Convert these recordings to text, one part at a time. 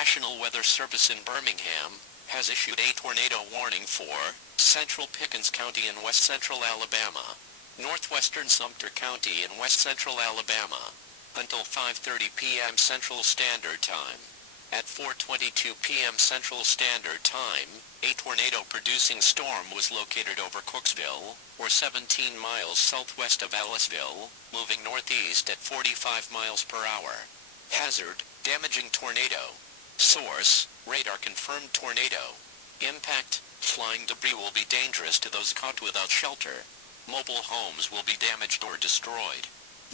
National Weather Service in Birmingham has issued a tornado warning for central Pickens County in west central Alabama, northwestern Sumter County in west central Alabama, until 5:30 p.m. Central Standard Time. At 4:22 p.m. Central Standard Time, a tornado-producing storm was located over Cooksville, or 17 miles southwest of Aliceville, moving northeast at 45 miles per hour. Hazard, damaging tornado. Source, radar-confirmed tornado. Impact, flying debris will be dangerous to those caught without shelter. Mobile homes will be damaged or destroyed.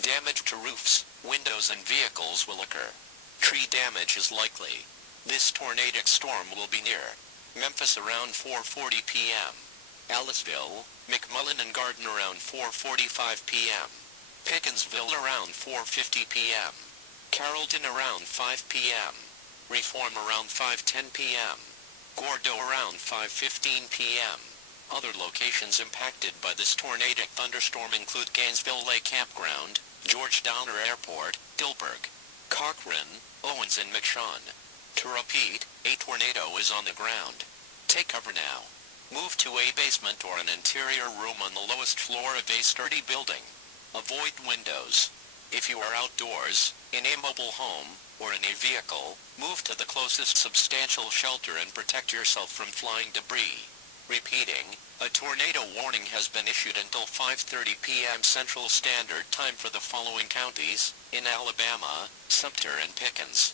Damage to roofs, windows and vehicles will occur. Tree damage is likely. This tornadic storm will be near Memphis around 4:40 p.m. Aliceville, McMullen and Garden around 4:45 p.m. Pickensville around 4:50 p.m. Carrolton around 5 p.m. Reform around 5:10 p.m. Gordo around 5:15 p.m. Other locations impacted by this tornadic thunderstorm include Gainesville Lake Campground, George Downer Airport, Dilberg, Cochran, Owens and McShawn. To repeat, a tornado is on the ground. Take cover now. Move to a basement or an interior room on the lowest floor of a sturdy building. Avoid windows. If you are outdoors, in a mobile home, or in a vehicle, move to the closest substantial shelter and protect yourself from flying debris. Repeating, a tornado warning has been issued until 5:30 p.m. Central Standard Time for the following counties, in Alabama, Sumter and Pickens.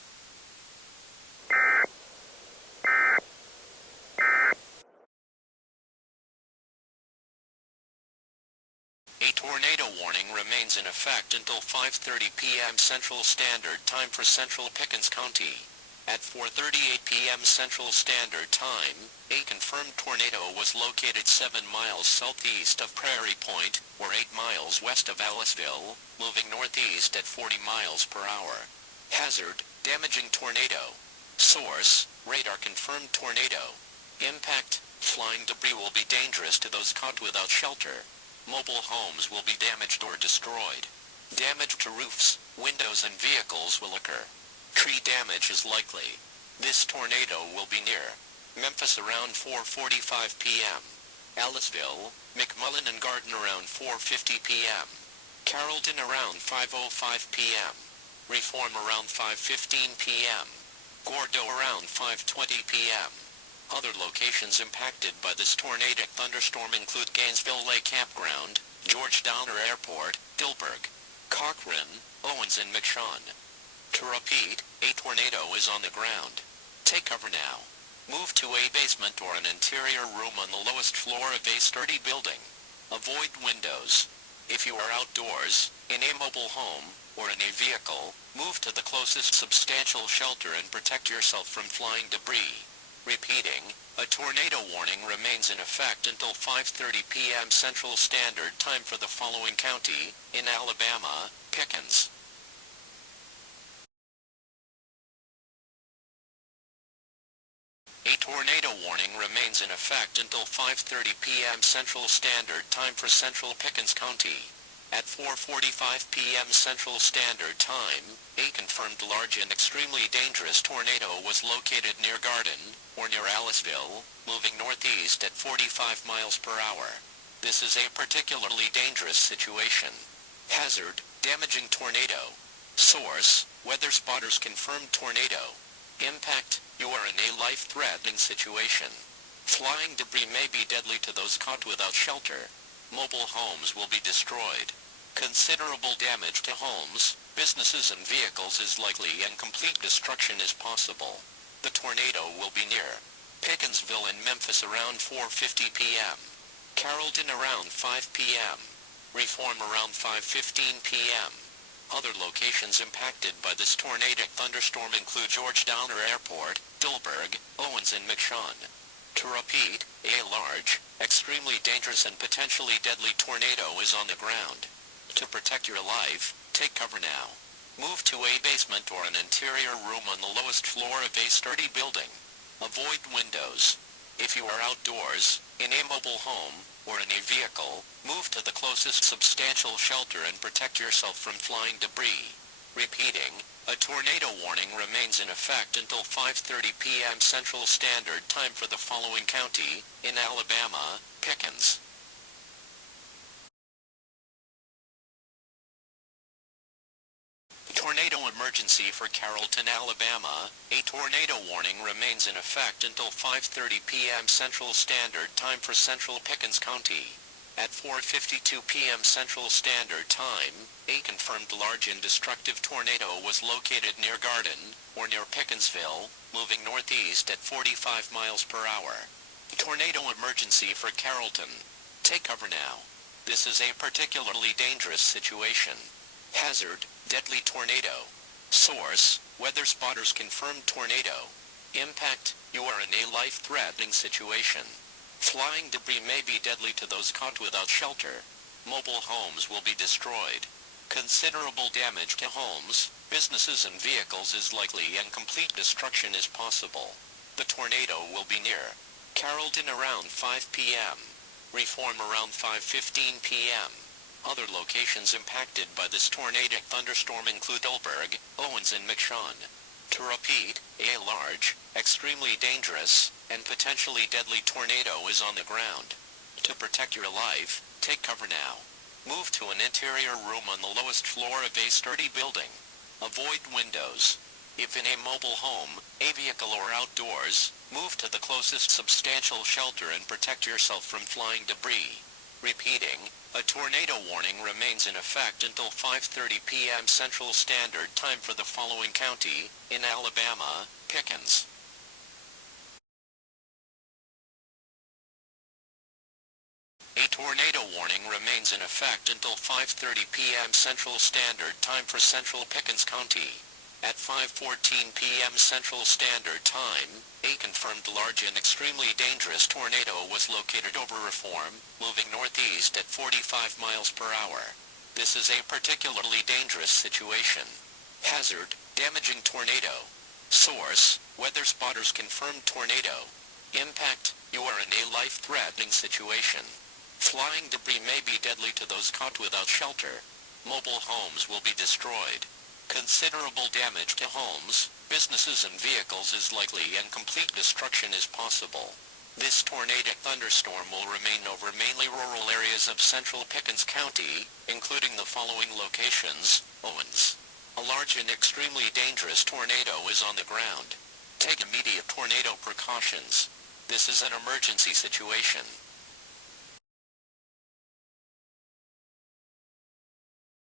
A tornado warning remains in effect until 5:30 p.m. Central Standard Time for Central Pickens County. At 4:38 p.m. Central Standard Time, a confirmed tornado was located 7 miles southeast of Prairie Point, or 8 miles west of Aliceville, moving northeast at 40 miles per hour. Hazard, damaging tornado. Source, radar-confirmed tornado. Impact, flying debris will be dangerous to those caught without shelter. Mobile homes will be damaged or destroyed. Damage to roofs, windows and vehicles will occur. Tree damage is likely. This tornado will be near Memphis around 4:45 p.m. Aliceville, McMullen and Garden around 4:50 p.m. Carrolton around 5:05 p.m. Reform around 5:15 p.m. Gordo around 5:20 p.m. Other locations impacted by this tornadic thunderstorm include Gainesville Lake Campground, George Downer Airport, Dilberg, Cochran, Owens and McShawn. To repeat, a tornado is on the ground. Take cover now. Move to a basement or an interior room on the lowest floor of a sturdy building. Avoid windows. If you are outdoors, in a mobile home, or in a vehicle, move to the closest substantial shelter and protect yourself from flying debris. Repeating, a tornado warning remains in effect until 5:30 p.m. Central Standard Time for the following county, in Alabama, Pickens. A tornado warning remains in effect until 5:30 p.m. Central Standard Time for Central Pickens County. At 4:45 p.m. Central Standard Time, a confirmed large and extremely dangerous tornado was located near Garden, or near Aliceville, moving northeast at 45 miles per hour. This is a particularly dangerous situation. Hazard, damaging tornado. Source, weather spotters confirmed tornado. Impact, you are in a life-threatening situation. Flying debris may be deadly to those caught without shelter. Mobile homes will be destroyed. Considerable damage to homes, businesses and vehicles is likely and complete destruction is possible. The tornado will be near Pickensville and Memphis around 4:50 p.m. Carrolton around 5 p.m. Reform around 5:15 p.m. Other locations impacted by this tornadic thunderstorm include George Downer Airport, Dilberg, Owens and McShawn. To repeat, a large, extremely dangerous and potentially deadly tornado is on the ground. To protect your life, take cover now. Move to a basement or an interior room on the lowest floor of a sturdy building. Avoid windows. If you are outdoors, in a mobile home, or in a vehicle, move to the closest substantial shelter and protect yourself from flying debris. Repeating, a tornado warning remains in effect until 5:30 p.m. Central Standard Time for the following county, in Alabama, Pickens. Tornado emergency for Carrolton, Alabama. A tornado warning remains in effect until 5:30 p.m. Central Standard Time for Central Pickens County. At 4:52 p.m. Central Standard Time, a confirmed large and destructive tornado was located near Garden, or near Pickensville, moving northeast at 45 miles per hour. Tornado emergency for Carrolton. Take cover now. This is a particularly dangerous situation. Hazard, deadly tornado. Source, weather spotters confirmed tornado. Impact, you are in a life-threatening situation. Flying debris may be deadly to those caught without shelter. Mobile homes will be destroyed. Considerable damage to homes, businesses and vehicles is likely and complete destruction is possible. The tornado will be near Carrolton around 5 p.m. Reform around 5:15 p.m. Other locations impacted by this tornadic thunderstorm include Olberg, Owens and McShawn. To repeat, a large, extremely dangerous, and potentially deadly tornado is on the ground. To protect your life, take cover now. Move to an interior room on the lowest floor of a sturdy building. Avoid windows. If in a mobile home, a vehicle or outdoors, move to the closest substantial shelter and protect yourself from flying debris. Repeating, a tornado warning remains in effect until 5:30 p.m. Central Standard Time for the following county, in Alabama, Pickens. A tornado warning remains in effect until 5:30 p.m. Central Standard Time for Central Pickens County. At 5:14 p.m. Central Standard Time, a confirmed large and extremely dangerous tornado was located over Reform, moving northeast at 45 miles per hour. This is a particularly dangerous situation. Hazard, damaging tornado. Source, weather spotters confirmed tornado. Impact, you are in a life-threatening situation. Flying debris may be deadly to those caught without shelter. Mobile homes will be destroyed. Considerable damage to homes, businesses and vehicles is likely and complete destruction is possible. This tornadic thunderstorm will remain over mainly rural areas of central Pickens County, including the following locations: Owens. A large and extremely dangerous tornado is on the ground. Take immediate tornado precautions. This is an emergency situation.